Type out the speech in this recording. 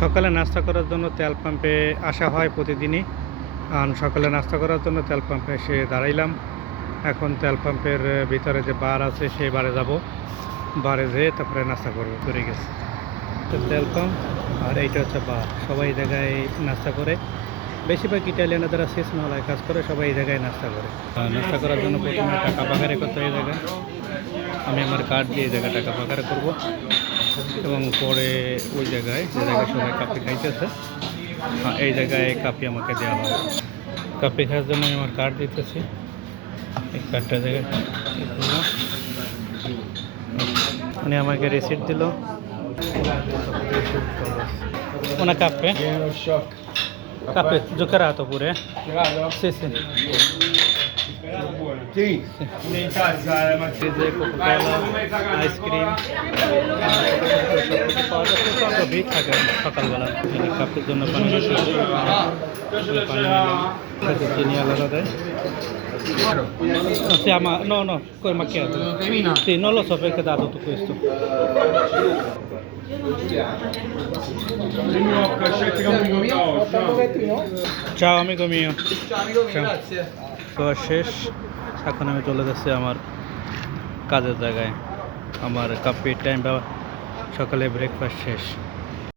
সকালে নাস্তা করার জন্য তেল পাম্পে আসা হয় প্রতিদিনই। আর সকালে নাস্তা করার জন্য তেল পাম্পে এসে দাঁড়াইলাম। এখন তেল পাম্পের ভিতরে যে বার আছে সেই বারে যাব, বারে যেয়ে তারপরে নাস্তা করবো। করে গেছে তো তেল পাম্প, আর এইটা হচ্ছে বার। সবাই এই জায়গায় নাস্তা করে, বেশিরভাগ ইটালিয়ানরা যারা সিজনালায় কাজ করে সবাই এই জায়গায় নাস্তা করে। নাস্তা করার জন্য প্রথমে টাকা পাকারে করতে হয় এই জায়গায়। আমি আমার কার্ড দিয়ে এই জায়গায় টাকা পাকারে করবো এবং পরে ওই জায়গায় যে জায়গায় সবাই কাপি খাইতেছে, এই জায়গায় কাপি আমাকে দেওয়া হয়। কাপি খাওয়ার জন্য আমি আমার কার্ড দিতেছি। এই কার্ডটা জায়গায় উনি আমাকে রিসিট দিল। una cappe? Cappe zuccherato pure? Sì, sì. Sì. Coca-Cola, ice cream, ভিড় থাকে সকালবেলা। কাপের জন্য পানি চিনি আলাদা দেয়। Siamo, no, come macchiato. Sì, non lo so perché ha dato tutto questo. Ciao amico mio. Ciao amico mio, grazie. তো শেষ, এখন আমি চলে যাচ্ছি আমার কাজের জায়গায়। আমার কাপের টাইম বা সকালে ব্রেকফাস্ট শেষ।